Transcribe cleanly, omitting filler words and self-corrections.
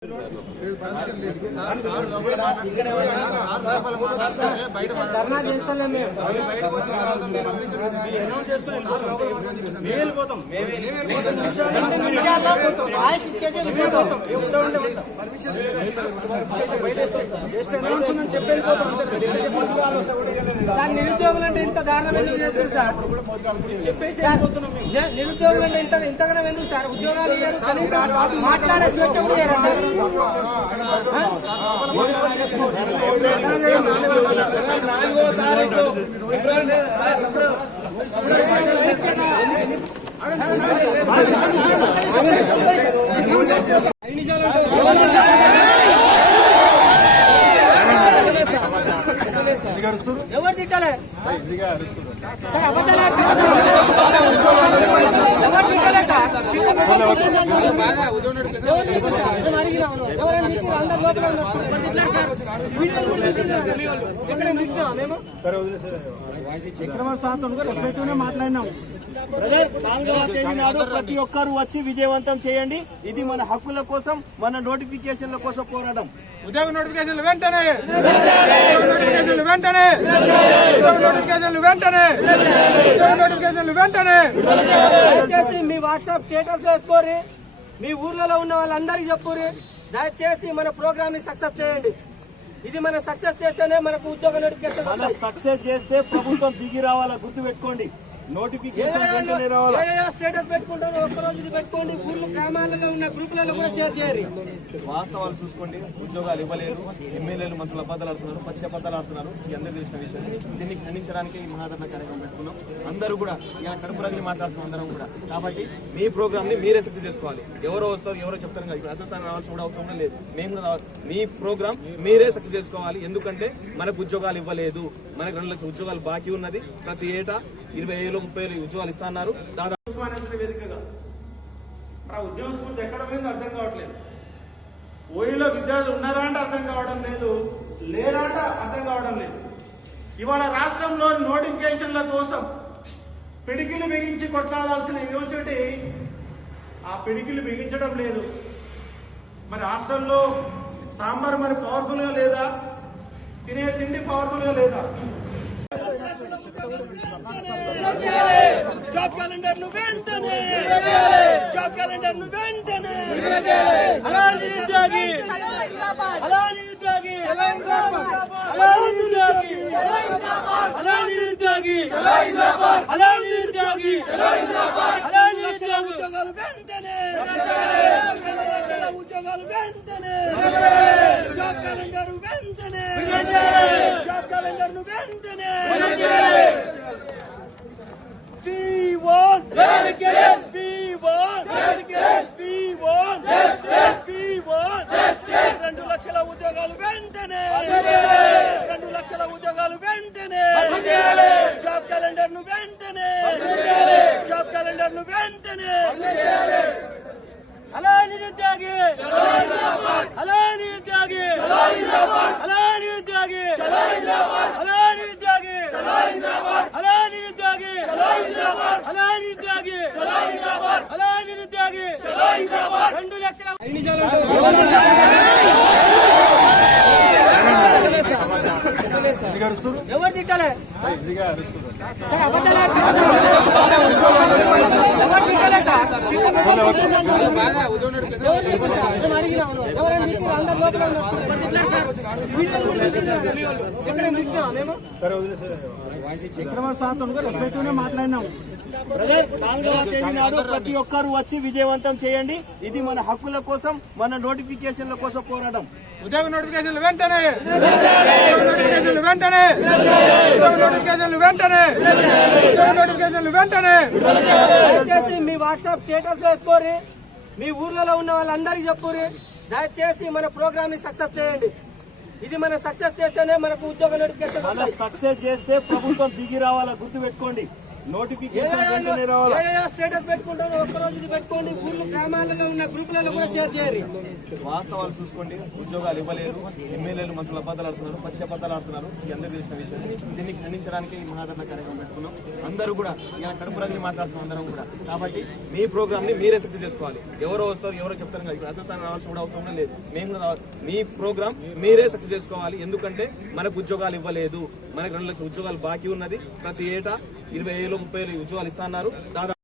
ధర్నా చేస్తాం మేము సార్ నిరుద్యోగులు అంటే ఇంత దారుణం ఎందుకు చేస్తారు సార్ చెప్పేసి నిరుద్యోగులు అంటే ఇంతగానో ఎందుకు సార్ ఉద్యోగాలు ఇయ్యారు కనీసం మాట్లాడే స్వేచ్ఛ కూడా ఇయ్యారా సార్ ఎవరు తిట్టాలి సార్ అబద్ధాలు ఎవరు తిట్టాలి సార్ మాట్లాడినాం నాడు ప్రతి ఒక్కరు వచ్చి విజయవంతం చేయండి. ఇది మన హక్కుల కోసం, మన నోటిఫికేషన్ల కోసం పోరాటం. ఉద్యోగ నోటిఫికేషన్లు వెంటనే, నోటిఫికేషన్లు వెంటనే, నోటిఫికేషన్లు వెంటనే, నోటిఫికేషన్లు వెంటనే. దయచేసి మీ వాట్సాప్ స్టేటస్ వేసుకోరి, మీ ఊర్లలో ఉన్న వాళ్ళందరికీ చెప్పురి. దయచేసి మన ప్రోగ్రామ్ ని సక్సెస్ చేయండి. ఇది మన సక్సెస్ చేస్తేనే మనకు ఉద్యోగ నోటిఫికేషన్ సక్సెస్ చేస్తే ప్రభుత్వం దిగి రావాలా, గుర్తు పెట్టుకోండి. నోటిఫికేషన్ వెంటనే రావాలా. స్టేటస్ పెట్టుకుంటారు, ఒక్కరోజు ఇది పెట్టుకోండి. ఊర్లు గ్రామాలలో ఉన్న గ్రూపులలో కూడా షేర్ చేయాలి. వాస్తవాలు చూసుకోండి. ఉద్యోగాలు ఇవ్వలేరు, ఎమ్మెల్యేలు మంత్రులు అబద్ధాలు ఆడుతున్నారు, పచ్చి అబద్ధాలు ఆడుతున్నారు. ఈ అందరూ తెలిసిన విషయం. దీన్ని ఖండించడానికి ఈ మహాధరణ కార్యక్రమం పెట్టుకున్నాం. అందరూ కూడా కడుపు రగిలి మాట్లాడుతున్నాం అందరం కూడా. కాబట్టి మీ ప్రోగ్రామ్ ని మీరే సక్సెస్ చేసుకోవాలి. ఎవరో వస్తారు, ఎవరో చెప్తారు కదా, ఇప్పుడు అసోసియేషన్ రావాల్సిన కూడా అవసరం లేదు. మేము కూడా రావాలి. మీ ప్రోగ్రామ్ మీరే సక్సెస్ చేసుకోవాలి. ఎందుకంటే మనకు ఉద్యోగాలు ఇవ్వలేదు, మనకు 2 లక్షల ఉద్యోగాలు బాకీ ఉన్నది. ప్రతి ఏటా 20,000 30,000 ఉద్యోగాలు ఇస్తున్నారు. దాదాపు వేదికగా ఉద్యోగ స్ఫూర్తి ఎక్కడ పోయిందో అర్థం కావట్లేదు. ఓయిలో విద్యార్థులు ఉన్నారా అంటే అర్థం కావడం లేదు, లేరా అంటే అర్థం కావడం లేదు. ఇవాళ రాష్ట్రంలో నోటిఫికేషన్ల కోసం పిడికిలు బిగించి కొట్లాడాల్సిన యూనివర్సిటీ ఆ పిడికిలు బిగించడం లేదు. మరి హాస్టల్లో సాంబార్ మరి పవర్ఫుల్ గా లేదా, తినే తిండి పవర్ఫుల్ గా లేదా? జాబ్ క్యాలెండర్ ను వెంటనే, జాబ్ క్యాలెండర్ ను వెంటనే. అలా నిరుద్యోగి, అలా నిరుద్యోగి, అలా నిరుద్యోగి, అలా నిరుద్యోగి, అలా నిరుద్యోగి, అలా నిరుద్యోగి. ఉద్యోగాలు వెంటనే, ఉద్యోగాలు వెంటనే, జాబ్ క్యాలెండర్ వెంటనే, జాబ్ క్యాలెండర్ ను వెంటనే. We want justice. We want justice. We want justice. We want justice. 2 లక్షల ఉద్యోగాలు వెంటనే, 2 లక్షల ఉద్యోగాలు వెంటనే. జాబ్ క్యాలెండర్ ను వెంటనే, జాబ్ క్యాలెండర్ ను వెంటనే. అలా నిరుద్యోగి, అలా నిరుద్యోగి, అలా నిరుద్యోగి, అలా నిరుద్యోగి, అలా నిరుద్యోగి, అలా నిరుద్యోగి, అలా నిరుద్యోగి. 2 లక్షల ఎవరు తిట్టాలి సార్ అబద్ధాలు ఎవరు తిట్టాలి సార్ మాట్లాడినాం. నాడు ప్రతి ఒక్కరు వచ్చి విజయవంతం చేయండి. ఇది మన హక్కుల కోసం, మన నోటిఫికేషన్ల కోసం పోరాటం. ఉద్యోగ నోటిఫికేషన్లు వెంటనే, నోటిఫికేషన్లు వెంటనే, నోటిఫికేషన్లు వెంటనే, నోటిఫికేషన్లు వెంటనే. దయచేసి మీ వాట్సాప్ స్టేటస్ వేసుకోరి, మీ ఊర్లలో ఉన్న వాళ్ళందరికీ చెప్పురి. దయచేసి మన ప్రోగ్రామ్ ని సక్సెస్ చేయండి. ఇది మన సక్సెస్ చేస్తేనే మనకు ఉద్యోగ నోటిఫికేషన్ సక్సెస్ చేస్తే ప్రభుత్వం దిగి రావాలా, గుర్తు పెట్టుకోండి. నోటిఫికేషన్ వెంటనే రావాలా? స్టేటస్ పెట్టుకుంటాను, ఒక్కరోజు ఇది పెట్టుకోండి. ఊర్లు గ్రామాలలో ఉన్న గ్రూపులలో కూడా షేర్ చేయాలి. వాస్తవాలు చూసుకోండి. ఉద్యోగాలు ఇవ్వలేదు, ఎమ్మెల్యేలు మంత్రులు అబద్ధాలు ఆడుతున్నారు, పచ్చి అబద్ధాలు ఆడుతున్నారు. ఈ అందరూ తెలిసిన విషయం. దీన్ని ఖండించడానికి ఈ మహాధరణ కార్యక్రమం పెట్టుకున్నాం. అందరూ కూడా ఇలా కడుపు రగిలి మాట్లాడుతున్నాం అందరం కూడా. కాబట్టి మీ ప్రోగ్రామ్ ని మీరే సక్సెస్ చేసుకోవాలి. ఎవరో వస్తారు, ఎవరో చెప్తారు కదా, ఇక్కడ అసోసియేషన్ రావాల్సిన కూడా అవసరం లేదు. మేము కూడా రావాలి. మీ ప్రోగ్రామ్ మీరే సక్సెస్ చేసుకోవాలి. ఎందుకంటే మనకు ఉద్యోగాలు ఇవ్వలేదు, మనకు 2 లక్షల ఉద్యోగాలు బాకీ ఉన్నది. ప్రతి ఏటా 20,000 30,000 ఉద్యోగాలు ఇస్తా అన్నారు. దాదాపు